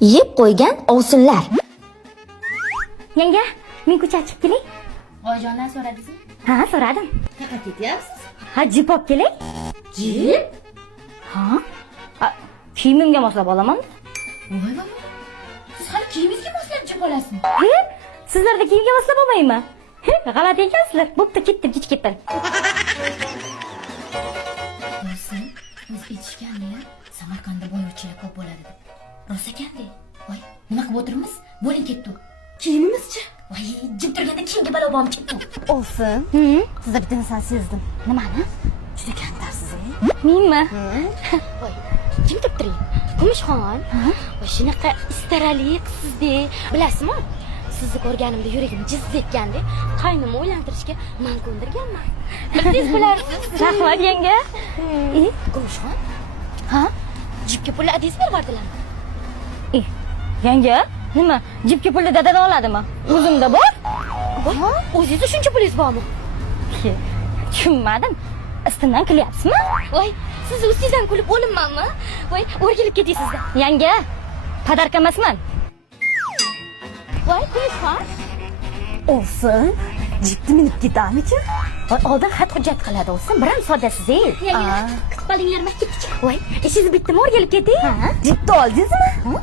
yeb qo'ygan ovsinlar. Yanga, men ko'chaga chiqib kelay. Oyijondan so'radingizmi? Ha, so'radim. Qayerga ketyapsiz? Ha, jip olib kelay. Jip? Ha? Kiyimimga moslab olaman. Voy voy. Siz hali kiyimingizga moslab jip olasizmi? He? Sizlarda kiyimga moslab olmayman. G'alati ekansizlar. Bo'pti, ketdim, kech ketdim. Do'stim, o'zi aytishganlar Samarqandda boyvachchalar ko'p bo'ladi deb. Rost ekan-da. Voy, nima qilib o'tiribmiz? Bo'ling ketdi. Kiyimimizchi? Voy, jip turganda kiyimga balo borib ketdi. Olsin. Sizda bitta narsani sezdim. Nimani? Juda kamtarsiz, Menmi? Voy, kim deb turing? Kumushxon. Voy, shunaqa istarali qizsiz-da. Bilasizmi? Sizni ko'rganimda yuragim jiz etganda, qaynimni o'ylantirishga men ko'ndirganman. Bilsangiz bilarsiz. Rahmat yanga. Kumushxon? Ha? Jipga pulni adingiz berdilarmi? Yanga, nima? Jipga pulni dadadan oladimi? O'zimda bor. Voy, o'zingizda shuncha pulingiz bormi? Tushunmadim. Istimdan kulyapsizmi? Voy, siz ustingizdan kulib o'limmanmi? Voy, o'rgilib ketyapsizda. Yanga, padarka emasman. Voy, Kumushxon. Olsin. Jipni minib ketamikin? Oldin xat hujjat qiladi olsin. Biram soddasiz-ey. Yanga, kutib qolinglar maktabgacha. Voy, ishingiz bitdimi? O'rgilib keting. Jipni oldingizmi?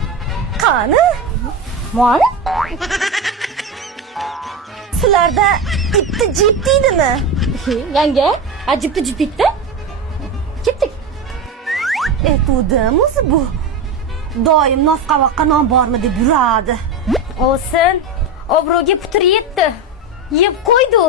Qani? Mani? Sizlarda bitta jip deydimi? Yanga, jipni jip bitta. Ketdik. Etuvdim o'zi bu. Doim nosqavoqqa non bormi deb yuradi. Olsin, obro'ga putur yetdi. Yeb qo'ydi.